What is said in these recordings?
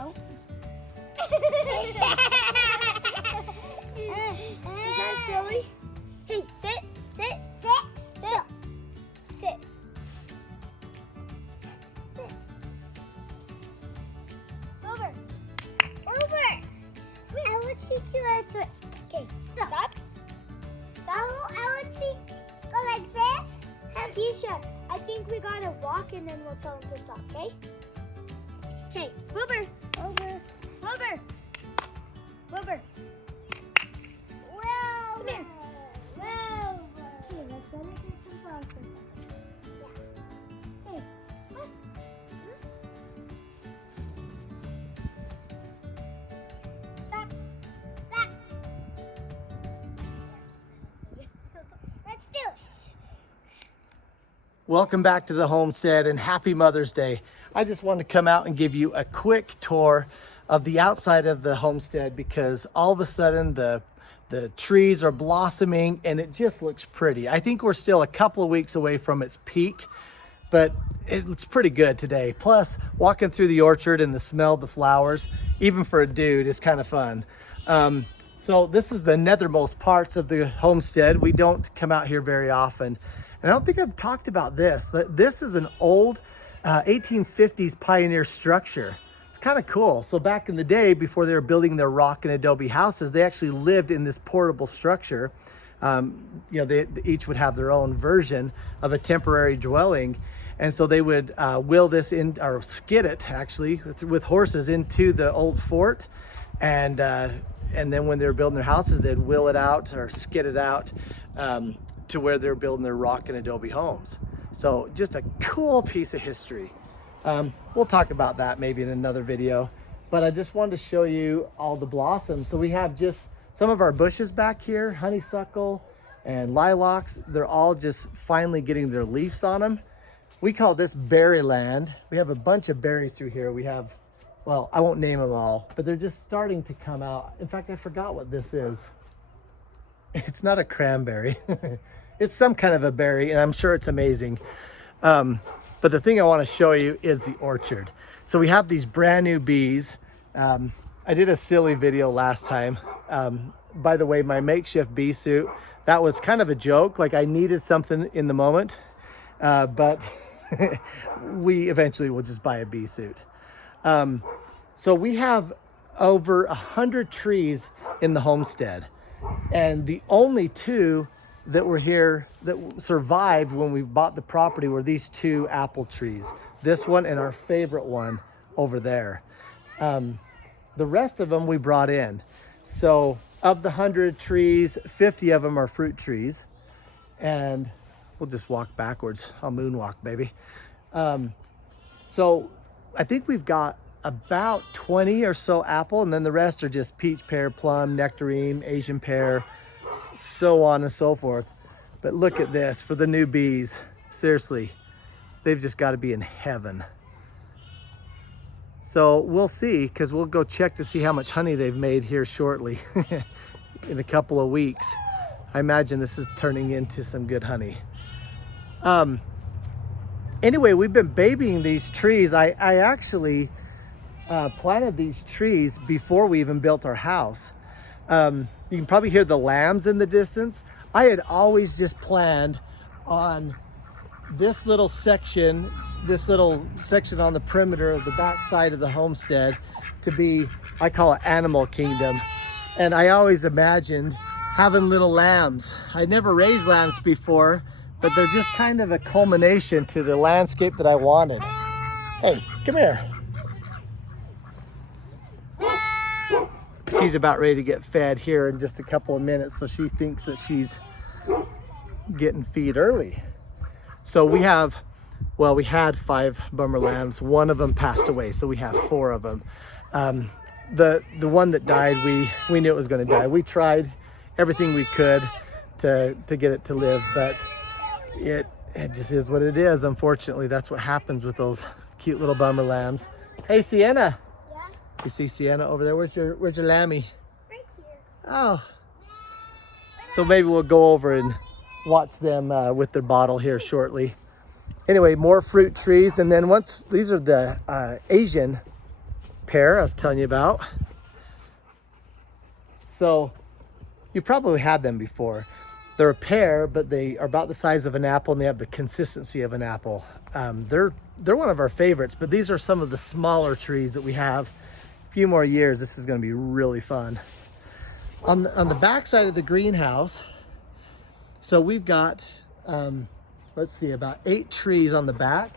Oh. Is that silly? Hey, sit, sit, sit, sit, sit. Sit. Over. Over. Swim. I will teach you how to swim. Okay, stop. Stop. I will teach. Go like this. Keisha, I think we gotta walk and then we'll tell him to stop, okay? Okay, over. Over. Over. Over. Well. Come here. Well. Okay, let's go get some frogs for a second. Yeah. Okay. What? Stop. Stop. Let's do it. Welcome back to the homestead and happy Mother's Day. I just wanted to come out and give you a quick tour of the outside of the homestead because all of a sudden the trees are blossoming and it just looks pretty. I think we're still a couple of weeks away from its peak, but it's pretty good today. Plus, walking through the orchard and the smell of the flowers, even for a dude, is kind of fun. So this is the nethermost parts of the homestead. We don't come out here very often. And I don't think I've talked about this. This is an old 1850s pioneer structure. It's kind of cool. So back in the day, before they were building their rock and adobe houses, they actually lived in this portable structure. You know, they each would have their own version of a temporary dwelling. And so they would wheel this in, or skid it actually, with horses into the old fort. And then when they were building their houses, they'd wheel it out or skid it out to where they're building their rock and adobe homes. So just a cool piece of history. We'll talk about that maybe in another video, but I just wanted to show you all the blossoms. So we have just some of our bushes back here, honeysuckle and lilacs. They're all just finally getting their leaves on them. We call this berry land. We have a bunch of berries through here. We have, well, I won't name them all, but they're just starting to come out. In fact, I forgot what this is. It's not a cranberry. It's some kind of a berry, and I'm sure it's amazing. But the thing I want to show you is the orchard. So we have these brand new bees. I did a silly video last time. By the way, my makeshift bee suit, that was kind of a joke. Like I needed something in the moment, but we eventually will just buy a bee suit. So we have over 100 trees in the homestead. And the only two that were here that survived when we bought the property were these two apple trees. This one and our favorite one over there. The rest of them we brought in. So of the 100 trees, 50 of them are fruit trees. And we'll just walk backwards. I'll moonwalk, baby. So I think we've got about 20 or so apple, and then the rest are just peach, pear, plum, nectarine, Asian pear, so on and so forth. But look at this for the new bees. Seriously, they've just got to be in heaven. So we'll see, because we'll go check to see how much honey they've made here shortly in a couple of weeks. I imagine this is turning into some good honey. Anyway, we've been babying these trees. I actually planted these trees before we even built our house. You can probably hear the lambs in the distance. I had always just planned on this little section on the perimeter of the back side of the homestead to be, I call it animal kingdom. And I always imagined having little lambs. I never raised lambs before, but they're just kind of a culmination to the landscape that I wanted. Hey, come here. She's about ready to get fed here in just a couple of minutes, so she thinks that she's getting feed early. So we had 5 bummer lambs. One of them passed away, so we have 4 of them. The one that died, we knew it was going to die. We tried everything we could to get it to live, but it just is what it is. Unfortunately, that's what happens with those cute little bummer lambs. Hey, Sienna. Yeah? You see Sienna over there? Where's your lammy? Right here. Oh. So maybe we'll go over and watch them with their bottle here shortly. Anyway, more fruit trees, and then these are the Asian pear I was telling you about. So you probably had them before. They're a pear, but they are about the size of an apple and they have the consistency of an apple. They're one of our favorites, but these are some of the smaller trees that we have. A few more years, this is going to be really fun. On the back side of the greenhouse, so we've got, let's see, about 8 trees on the back.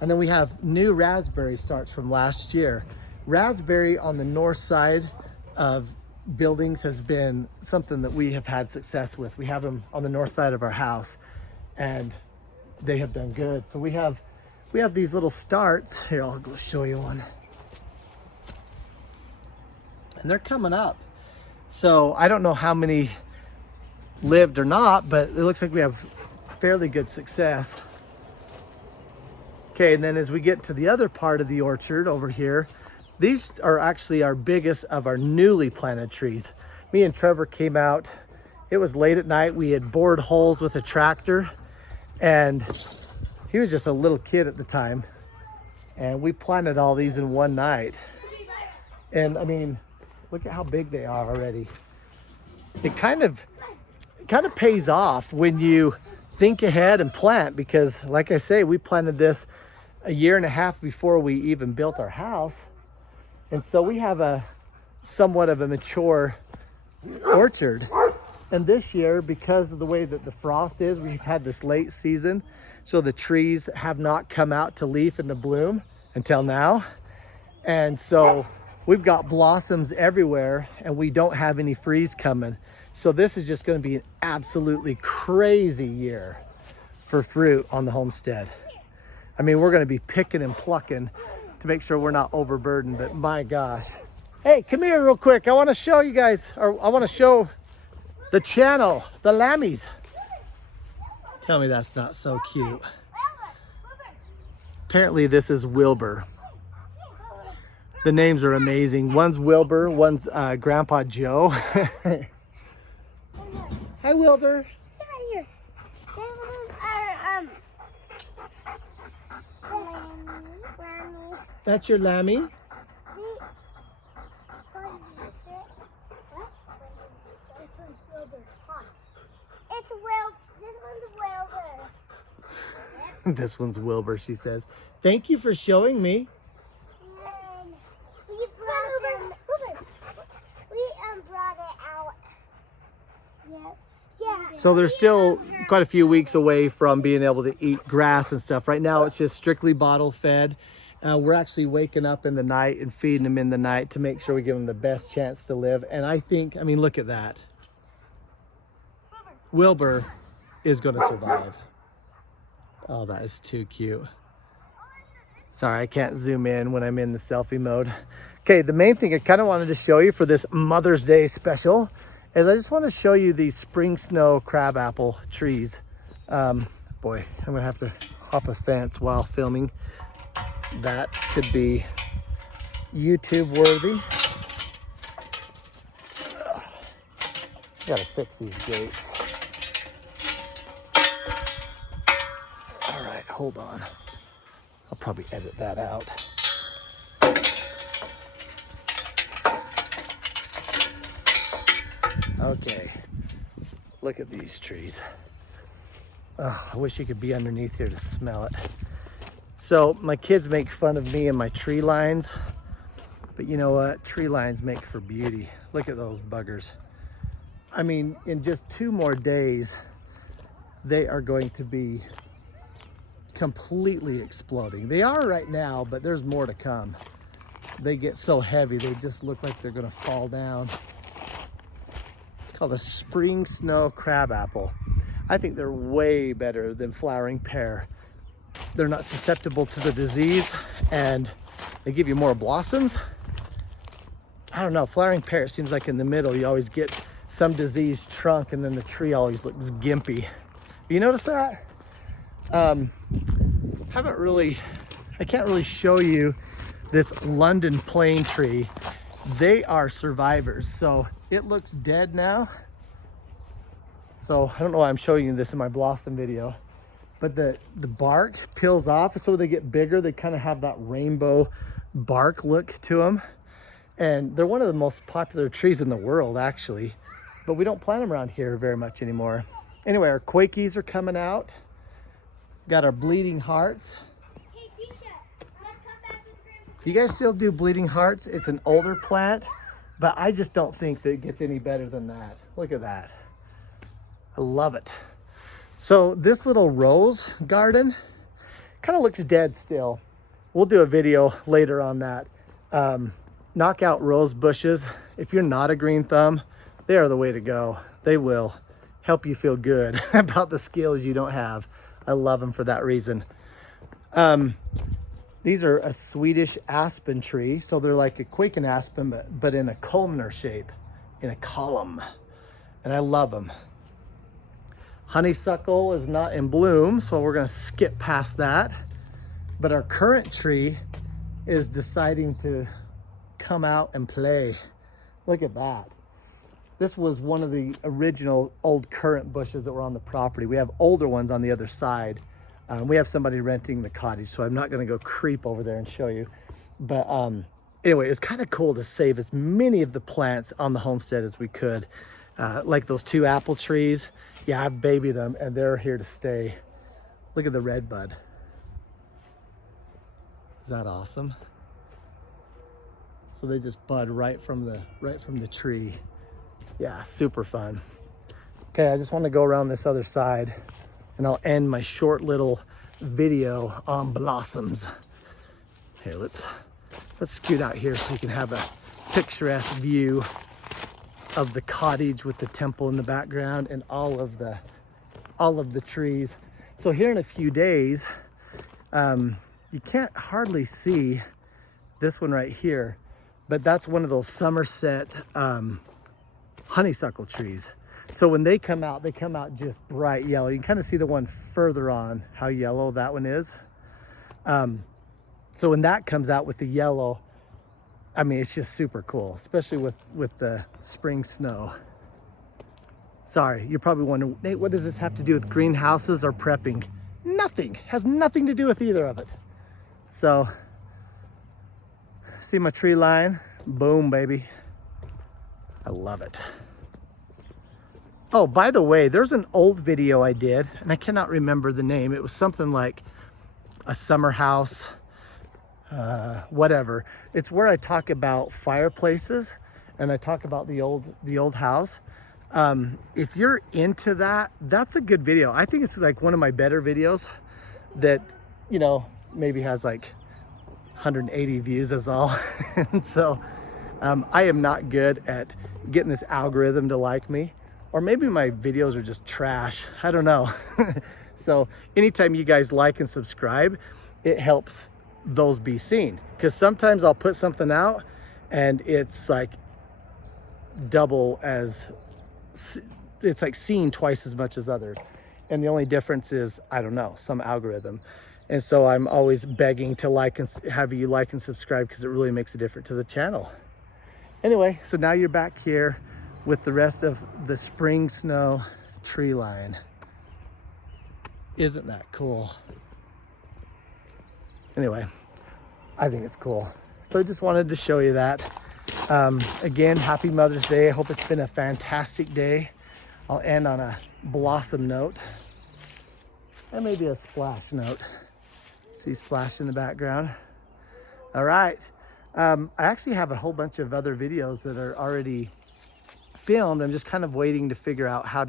And then we have new raspberry starts from last year. Raspberry on the north side of buildings has been something that we have had success with. We have them on the north side of our house and they have done good. So we have these little starts. Here, I'll go show you one. And they're coming up. So I don't know how many lived or not, but it looks like we have fairly good success. Okay, and then as we get to the other part of the orchard over here, these are actually our biggest of our newly planted trees. Me and Trevor came out. It was late at night. We had bored holes with a tractor and he was just a little kid at the time. And we planted all these in one night. And I mean, look at how big they are already. It kind of pays off when you think ahead and plant, because like I say, we planted this a year and a half before we even built our house. And so we have a somewhat of a mature orchard. And this year, because of the way that the frost is, we've had this late season. So the trees have not come out to leaf and to bloom until now. And so we've got blossoms everywhere and we don't have any freeze coming. So this is just going to be an absolutely crazy year for fruit on the homestead. I mean, we're going to be picking and plucking to make sure we're not overburdened, but my gosh. Hey, come here real quick. I want to show you guys, or I want to show the channel, the lammies. Tell me that's not so cute. Apparently this is Wilbur. The names are amazing. One's Wilbur, one's Grandpa Joe. Hi, Wilbur. That's your lammy? This one's Wilbur. This one's Wilbur. This one's Wilbur, she says. Thank you for showing me. And we brought it out. Yeah. So they're still quite a few weeks away from being able to eat grass and stuff. Right now it's just strictly bottle fed. We're actually waking up in the night and feeding them in the night to make sure we give them the best chance to live. And I think, I mean, look at that. Wilbur is going to survive. Oh, that is too cute. Sorry, I can't zoom in when I'm in the selfie mode. Okay, the main thing I kind of wanted to show you for this Mother's Day special is I just want to show you these spring snow crabapple trees. Boy, I'm going to have to hop a fence while filming. That could be YouTube worthy. Gotta fix these gates. All right, hold on. I'll probably edit that out. Okay, look at these trees. Oh, I wish you could be underneath here to smell it. So my kids make fun of me and my tree lines, but you know what? Tree lines make for beauty. Look at those buggers. I mean, in just 2 more days, they are going to be completely exploding. They are right now, but there's more to come. They get so heavy, they just look like they're gonna fall down. It's called a spring snow crabapple. I think they're way better than flowering pear. They're not susceptible to the disease and they give you more blossoms. I don't know, flowering pear, it seems like in the middle you always get some diseased trunk and then the tree always looks gimpy. You notice that? I can't really show you this London plane tree. They are survivors, so it looks dead now. So I don't know why I'm showing you this in my blossom video. But the bark peels off, so they get bigger. They kind of have that rainbow bark look to them. And they're one of the most popular trees in the world, actually. But we don't plant them around here very much anymore. Anyway, our quakies are coming out. Got our bleeding hearts. Hey, Tisha, let's come back with Grandpa. Do you guys still do bleeding hearts? It's an older plant, but I just don't think that it gets any better than that. Look at that. I love it. So this little rose garden kind of looks dead still. We'll do a video later on that. Knockout rose bushes, if you're not a green thumb, they are the way to go. They will help you feel good about the skills you don't have. I love them for that reason. These are a Swedish aspen tree. So they're like a quaking aspen, but in a columnar shape, in a column. And I love them. Honeysuckle is not in bloom, so we're gonna skip past that. But our currant tree is deciding to come out and play. Look at that. This was one of the original old currant bushes that were on the property. We have older ones on the other side. We have somebody renting the cottage, so I'm not gonna go creep over there and show you. But anyway, it's kind of cool to save as many of the plants on the homestead as we could. Like those 2 apple trees. Yeah, I've babied them and they're here to stay. Look at the red bud. Is that awesome? So they just bud right from the tree. Yeah, super fun. Okay, I just want to go around this other side and I'll end my short little video on blossoms. Here, let's scoot out here so you can have a picturesque view of the cottage with the temple in the background and all of the trees. So here in a few days, you can't hardly see this one right here, but that's one of those Somerset honeysuckle trees. So when they come out just bright yellow. You can kind of see the one further on, how yellow that one is. So when that comes out with the yellow, I mean, it's just super cool, especially with the spring snow. Sorry, you're probably wondering, Nate, what does this have to do with greenhouses or prepping? Nothing, has nothing to do with either of it. So, see my tree line? Boom, baby. I love it. Oh, by the way, there's an old video I did, and I cannot remember the name. It was something like a summer house, whatever. It's where I talk about fireplaces and I talk about the old house. If you're into that, that's a good video. I think it's like one of my better videos that, you know, maybe has like 180 views is all. And so I am not good at getting this algorithm to like me, or maybe my videos are just trash. I don't know. So anytime you guys like and subscribe, it helps those be seen, because sometimes I'll put something out and it's like double as, it's like seen twice as much as others, and the only difference is, I don't know, some algorithm. And so I'm always begging to like and have you like and subscribe, because it really makes a difference to the channel. Anyway, so now you're back here with the rest of the spring snow tree line. Isn't that cool? Anyway, I think it's cool. So I just wanted to show you that. Again, happy Mother's Day. I hope it's been a fantastic day. I'll end on a blossom note and maybe a splash note. See splash in the background. All right. I actually have a whole bunch of other videos that are already filmed. I'm just kind of waiting to figure out how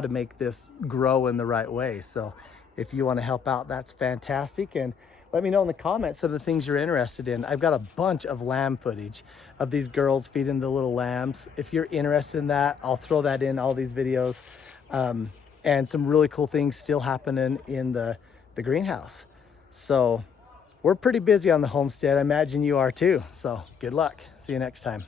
to make this grow in the right way. So if you want to help out, that's fantastic. And let me know in the comments some of the things you're interested in. I've got a bunch of lamb footage of these girls feeding the little lambs. If you're interested in that, I'll throw that in all these videos. And some really cool things still happening in the greenhouse. So we're pretty busy on the homestead. I imagine you are too. So good luck. See you next time.